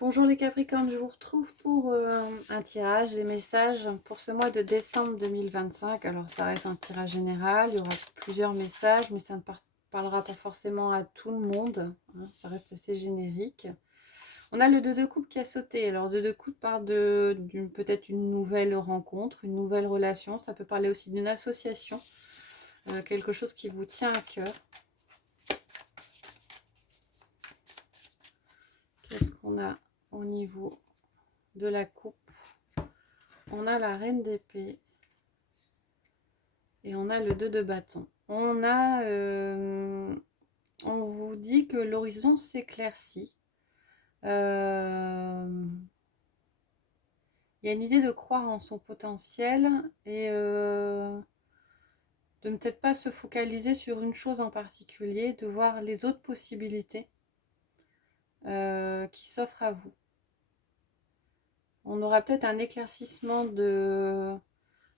Bonjour les Capricornes, je vous retrouve pour un tirage, les messages pour ce mois de décembre 2025. Alors ça reste un tirage général, il y aura plusieurs messages, mais ça ne parlera pas forcément à tout le monde, hein, ça reste assez générique. On a le 2 de coupe qui a sauté. Alors 2 de coupe parle peut-être une nouvelle rencontre, une nouvelle relation. Ça peut parler aussi d'une association, quelque chose qui vous tient à cœur. Qu'est-ce qu'on a au niveau de la coupe? On a la reine d'épée et on a le 2 de bâton. On vous dit que l'horizon s'éclaircit. Il y a une idée de croire en son potentiel et de ne peut-être pas se focaliser sur une chose en particulier, de voir les autres possibilités qui s'offrent à vous. On aura peut-être un éclaircissement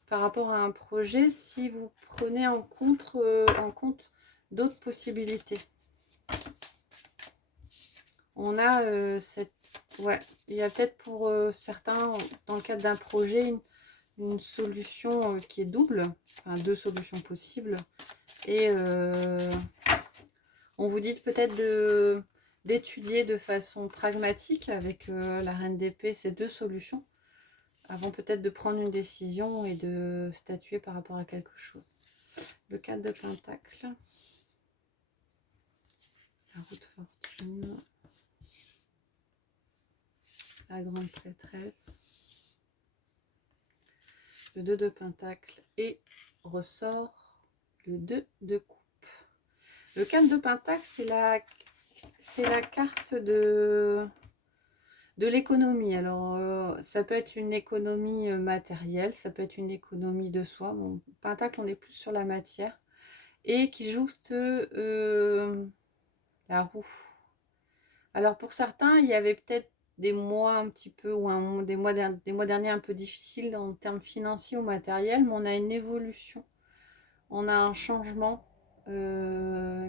par rapport à un projet si vous prenez en compte d'autres possibilités. On a ouais, il y a peut-être pour certains, dans le cadre d'un projet, une solution qui est double, enfin deux solutions possibles. Et on vous dit peut-être d'étudier de façon pragmatique avec la reine d'épée ces deux solutions, avant peut-être de prendre une décision et de statuer par rapport à quelque chose. Le 4 de Pentacle, la roue de fortune, la grande prêtresse, le 2 de Pentacle et ressort le 2 de coupe. Le 4 de Pentacle, c'est la carte de l'économie. Alors, ça peut être une économie matérielle, ça peut être une économie de soi. Bon, Pentacle, on est plus sur la matière. Et qui jouxte la roue. Alors, pour certains, il y avait peut-être des mois un petit peu, ou des mois derniers un peu difficiles en termes financiers ou matériels, mais on a une évolution. On a un changement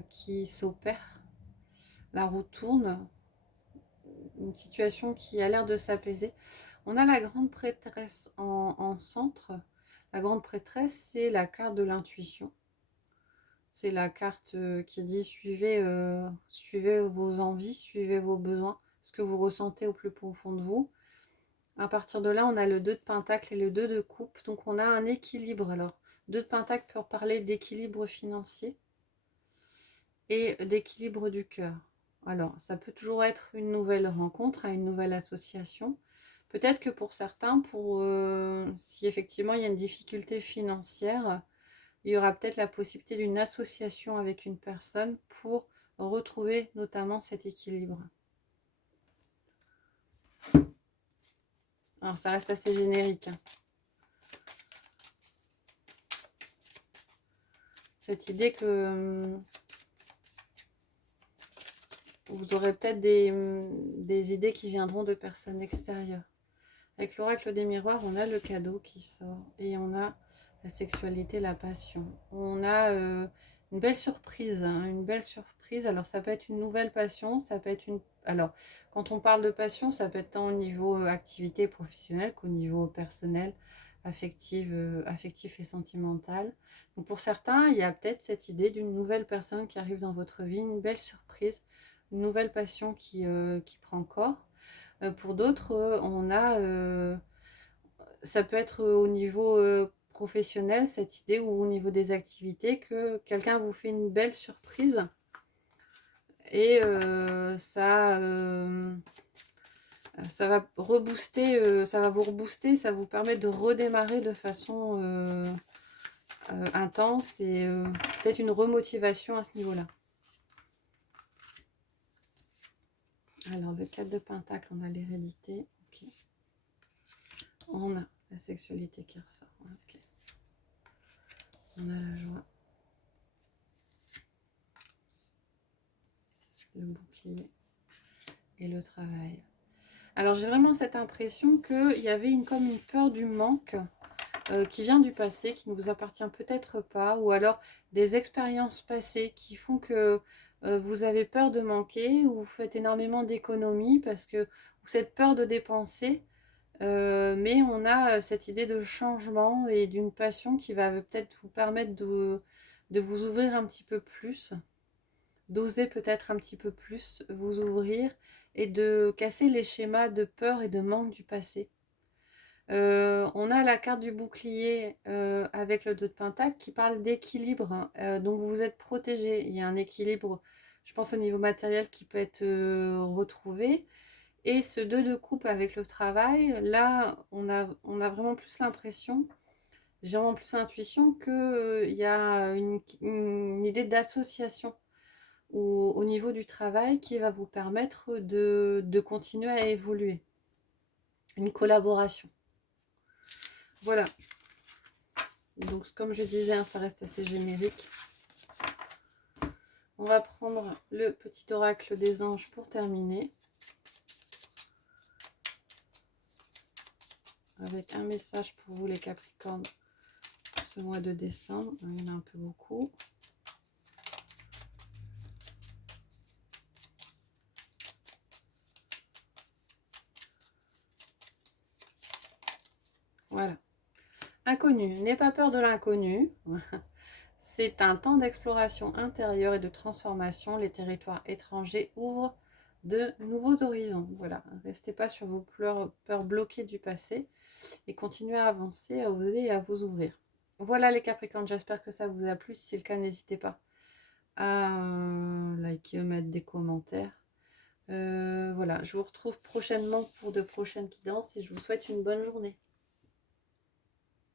qui s'opère. La roue tourne. Une situation qui a l'air de s'apaiser. On a la grande prêtresse en centre. La grande prêtresse, c'est la carte de l'intuition. C'est la carte qui dit suivez vos envies, suivez vos besoins, ce que vous ressentez au plus profond de vous. À partir de là, on a le 2 de Pentacle et le 2 de coupe. Donc on a un équilibre. Alors, 2 de Pentacle peut parler d'équilibre financier et d'équilibre du cœur. Alors, ça peut toujours être une nouvelle rencontre, une nouvelle association. Peut-être que pour certains, si effectivement il y a une difficulté financière, il y aura peut-être la possibilité d'une association avec une personne pour retrouver notamment cet équilibre. Alors, ça reste assez générique. Cette idée que vous aurez peut-être des idées qui viendront de personnes extérieures. Avec l'oracle des miroirs, on a le cadeau qui sort et on a la sexualité, la passion. On a une belle surprise, hein, une belle surprise. Alors ça peut être une nouvelle passion, ça peut être une... Alors quand on parle de passion, ça peut être tant au niveau activité professionnelle qu'au niveau personnel, affectif et sentimental. Donc pour certains, il y a peut-être cette idée d'une nouvelle personne qui arrive dans votre vie, une belle surprise, une nouvelle passion qui prend corps. Pour d'autres, ça peut être au niveau professionnel, cette idée, ou au niveau des activités, que quelqu'un vous fait une belle surprise et ça va rebooster, ça va vous rebooster, ça vous permet de redémarrer de façon intense et peut-être une remotivation à ce niveau-là. Alors, le 4 de Pentacle, on a l'hérédité. Okay. On a la sexualité qui ressort. Okay. On a la joie. Le bouclier et le travail. Alors, j'ai vraiment cette impression qu'il y avait comme une peur du manque qui vient du passé, qui ne vous appartient peut-être pas, ou alors des expériences passées qui font que vous avez peur de manquer ou vous faites énormément d'économies parce que vous avez peur de dépenser. Mais on a cette idée de changement et d'une passion qui va peut-être vous permettre de vous ouvrir un petit peu plus, d'oser peut-être un petit peu plus vous ouvrir et de casser les schémas de peur et de manque du passé. On a la carte du bouclier avec le 2 de pentacle qui parle d'équilibre. Donc vous êtes protégé. Il y a un équilibre, je pense, au niveau matériel qui peut être retrouvé. Et ce 2 de coupe avec le travail, là, on a vraiment plus l'impression, j'ai vraiment plus l'intuition qu'il y a une idée d'association au niveau du travail qui va vous permettre de continuer à évoluer. Une collaboration. Voilà. Donc, comme je disais, hein, ça reste assez générique. On va prendre le petit oracle des anges pour terminer. Avec un message pour vous les Capricornes pour ce mois de décembre. Il y en a un peu beaucoup. Voilà. Inconnu. N'aie pas peur de l'inconnu. C'est un temps d'exploration intérieure et de transformation. Les territoires étrangers ouvrent de nouveaux horizons. Voilà. Restez pas sur vos peurs bloquées du passé et continuez à avancer, à oser et à vous ouvrir. Voilà les Capricornes, j'espère que ça vous a plu. Si c'est le cas, n'hésitez pas à liker, mettre des commentaires. Voilà, je vous retrouve prochainement pour de prochaines guidances et je vous souhaite une bonne journée.